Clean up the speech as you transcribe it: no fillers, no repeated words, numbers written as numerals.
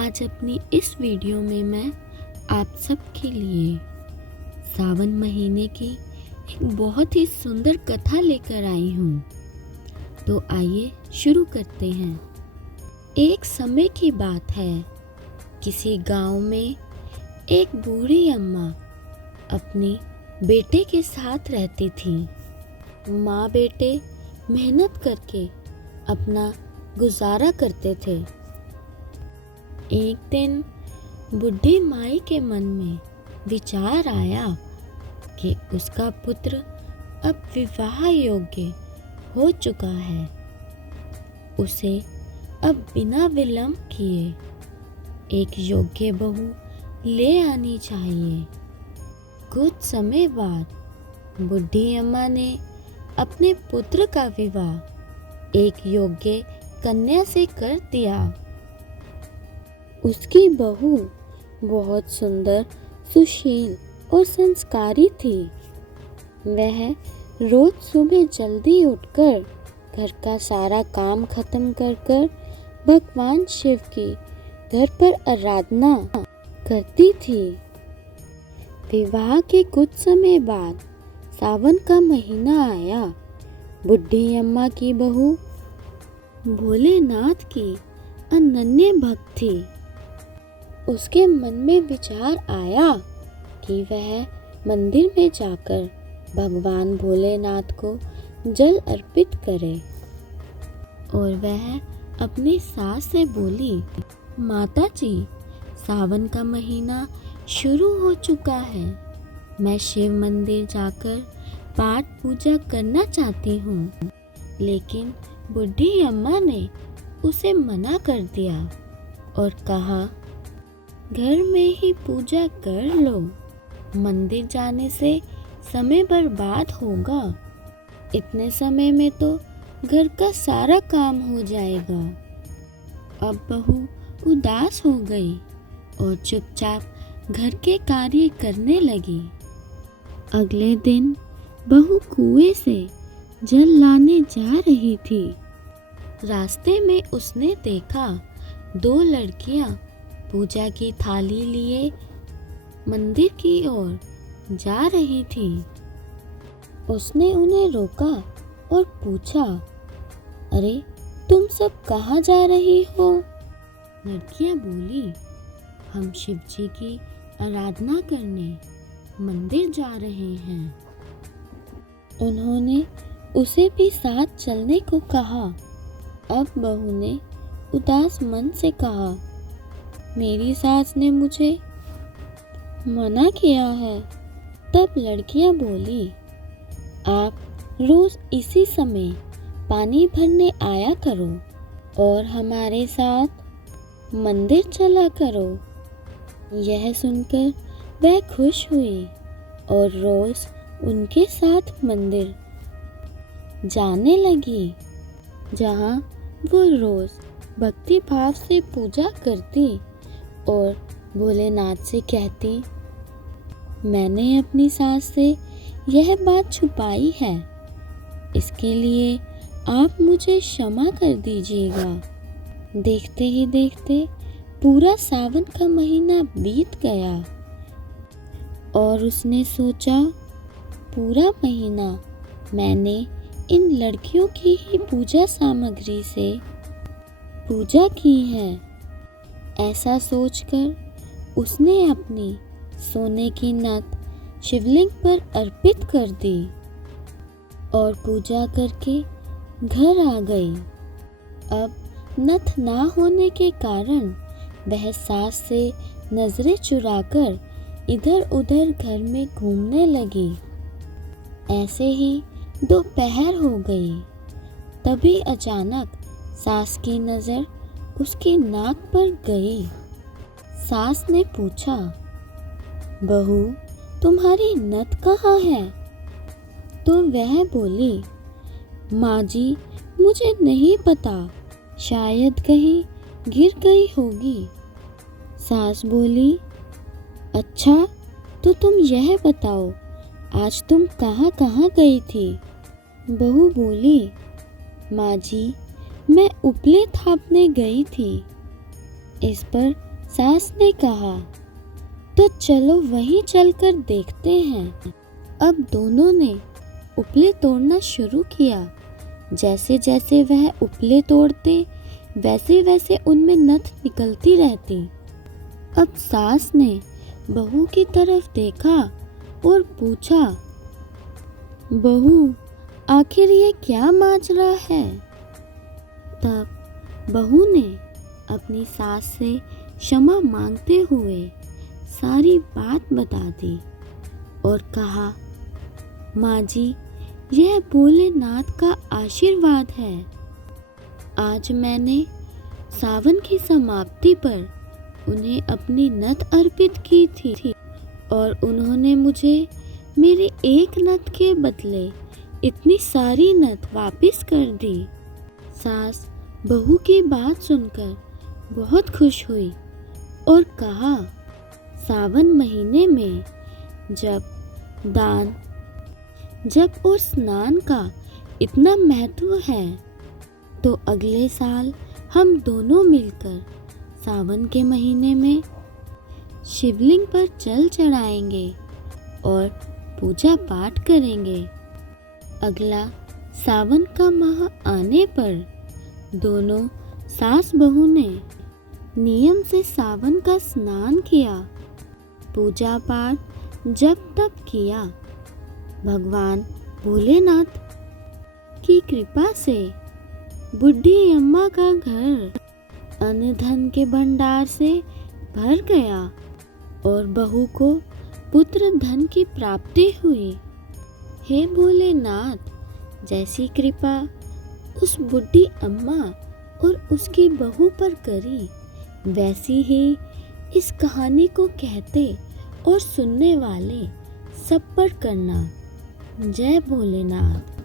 आज अपनी इस वीडियो में मैं आप सबके लिए सावन महीने की एक बहुत ही सुंदर कथा लेकर आई हूँ। तो आइए शुरू करते हैं। एक समय की बात है, किसी गांव में एक बूढ़ी अम्मा अपनी बेटे के साथ रहती थी। माँ बेटे मेहनत करके अपना गुजारा करते थे। एक दिन बुढ़ी माई के मन में विचार आया कि उसका पुत्र अब विवाह योग्य हो चुका है, उसे अब बिना विलंब किए एक योग्य बहू ले आनी चाहिए। कुछ समय बाद बुढ़ी अम्मा ने अपने पुत्र का विवाह एक योग्य कन्या से कर दिया। उसकी बहू बहुत सुंदर, सुशील और संस्कारी थी। वह रोज सुबह जल्दी उठकर घर का सारा काम खत्म कर भगवान शिव की घर पर आराधना करती थी। विवाह के कुछ समय बाद सावन का महीना आया। बुढ़ी अम्मा की बहू भोलेनाथ की अनन्य भक्त थी। उसके मन में विचार आया कि वह मंदिर में जाकर भगवान भोलेनाथ को जल अर्पित करे। और वह अपनी सास से बोली, माता जी, सावन का महीना शुरू हो चुका है। मैं शिव मंदिर जाकर पाठ पूजा करना चाहती हूँ। लेकिन बुढ़ी अम्मा ने उसे मना कर दिया और कहा, घर में ही पूजा कर लो, मंदिर जाने से समय बर्बाद होगा। इतने समय में तो घर का सारा काम हो जाएगा। अब बहू उदास हो गई और चुपचाप घर के कार्य करने लगी। अगले दिन बहू कुएं से जल लाने जा रही थी। रास्ते में उसने देखा दो लड़कियां पूजा की थाली लिए मंदिर की ओर जा रही थी। उसने उन्हें रोका और पूछा, अरे तुम सब कहाँ जा रही हो? लड़कियां बोली, हम शिव जी की आराधना करने मंदिर जा रहे हैं। उन्होंने उसे भी साथ चलने को कहा। अब बहू ने उदास मन से कहा, मेरी सास ने मुझे मना किया है। तब लड़कियां बोली, आप रोज इसी समय पानी भरने आया करो और हमारे साथ मंदिर चला करो। यह सुनकर वह खुश हुई और रोज उनके साथ मंदिर जाने लगी, जहाँ वो रोज भक्ति भाव से पूजा करती और भोलेनाथ से कहती, मैंने अपनी सास से यह बात छुपाई है, इसके लिए आप मुझे क्षमा कर दीजिएगा। देखते ही देखते पूरा सावन का महीना बीत गया और उसने सोचा, पूरा महीना मैंने इन लड़कियों की ही पूजा सामग्री से पूजा की है। ऐसा सोचकर उसने अपनी सोने की नथ शिवलिंग पर अर्पित कर दी और पूजा करके घर आ गई। अब नथ ना होने के कारण वह सास से नजरें चुराकर इधर उधर घर में घूमने लगी। ऐसे ही दोपहर हो गई। तभी अचानक सास की नजर उसकी नाक पर गई। सास ने पूछा, बहू, तुम्हारी नथ कहाँ है? तो वह बोली, माँ जी, मुझे नहीं पता, शायद कहीं गिर गई होगी। सास बोली, अच्छा, तो तुम यह बताओ, आज तुम कहाँ कहाँ गई थी? बहू बोली, माँ जी, मैं उपले थापने गई थी। इस पर सास ने कहा, तो चलो वहीं चलकर देखते हैं। अब दोनों ने उपले तोड़ना शुरू किया। जैसे जैसे वह उपले तोड़ते वैसे वैसे उनमें नथ निकलती रहती। अब सास ने बहू की तरफ देखा और पूछा, बहू, आखिर ये क्या माजरा है? तब बहू ने अपनी सास से क्षमा मांगते हुए सारी बात बता दी और कहा, माँ जी, यह भोलेनाथ का आशीर्वाद है। आज मैंने सावन की समाप्ति पर उन्हें अपनी नथ अर्पित की थी और उन्होंने मुझे मेरे एक नथ के बदले इतनी सारी नथ वापस कर दी। सास बहू की बात सुनकर बहुत खुश हुई और कहा, सावन महीने में जप और स्नान का इतना महत्व है, तो अगले साल हम दोनों मिलकर सावन के महीने में शिवलिंग पर जल चढ़ाएंगे और पूजा पाठ करेंगे। अगला सावन का माह आने पर दोनों सास बहू ने नियम से सावन का स्नान किया, पूजा पाठ जप तप किया। भगवान भोलेनाथ की कृपा से बुढ़ी अम्मा का घर अन्न धन के भंडार से भर गया और बहू को पुत्र धन की प्राप्ति हुई। हे भोलेनाथ, जैसी कृपा उस बुढ़ी अम्मा और उसकी बहू पर करी, वैसी ही इस कहानी को कहते और सुनने वाले सब पर करना। जय भोलेनाथ।